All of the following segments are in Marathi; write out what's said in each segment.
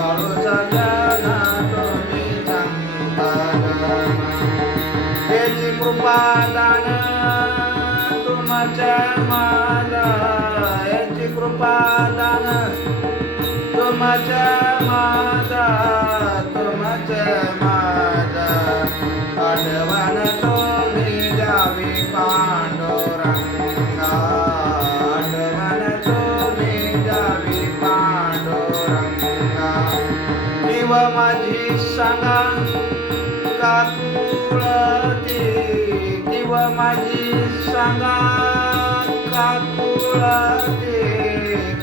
वाळू सजना तुम्ही सांगता गाना. याची कृपा दान तुमच्या माझा, याची कृपा दान तुमच्या माझा, तुमच्या माझा. आठवण तुम्ही द्यावी पांडुरंगा, आठवण तुम्ही द्यावी पांडुरंगा. जीव माझी सांगा काकुळती, जीव माझी सांगा काकुळती,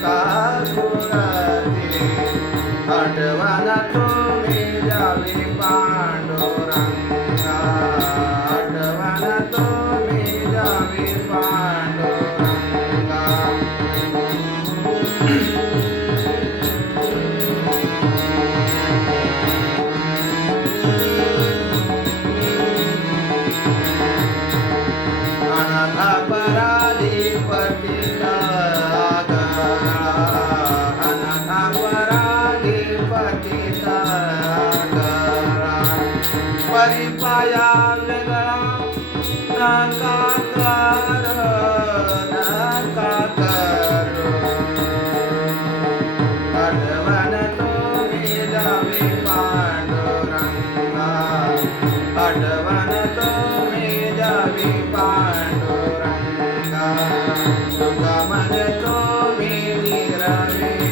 काकुळती. आठवण तुम्ही द्यावी पांडुरंगा, आठवण तुम्ही द्यावी पांडुरंगा. अनाथा पराधी पतिता आगरा, अनाथा पराधी पतिता आगरा. परिपाया वेगळा नका करू, नका करू. आठवण तुम्ही द्यावी पांडुरंगा, आठवण तुम्ही द्यावी पांडुरंगा. तुका मन तुम्ही निरविल्यावरी,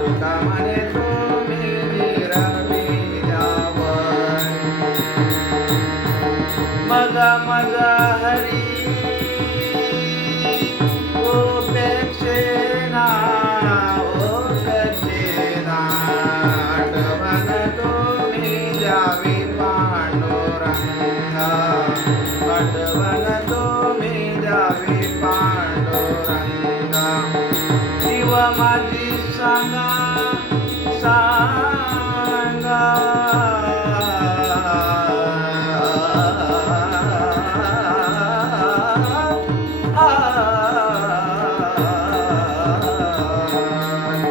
तुका मन तुम्ही निरविल्यावरी. मग मज हरी उपेक्षेना, उपेक्षेना. आठवण तुम्ही द्यावी पांडुरंगा, आठवण तुम्ही द्यावी पांडुरंगा. जीव माझी सांगा सांगा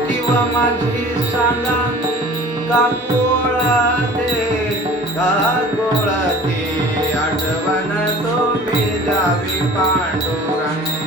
जीव माझी सांगा काकुळते, काकुळते. आठवण तुम्ही द्यावी पांडुरंगा.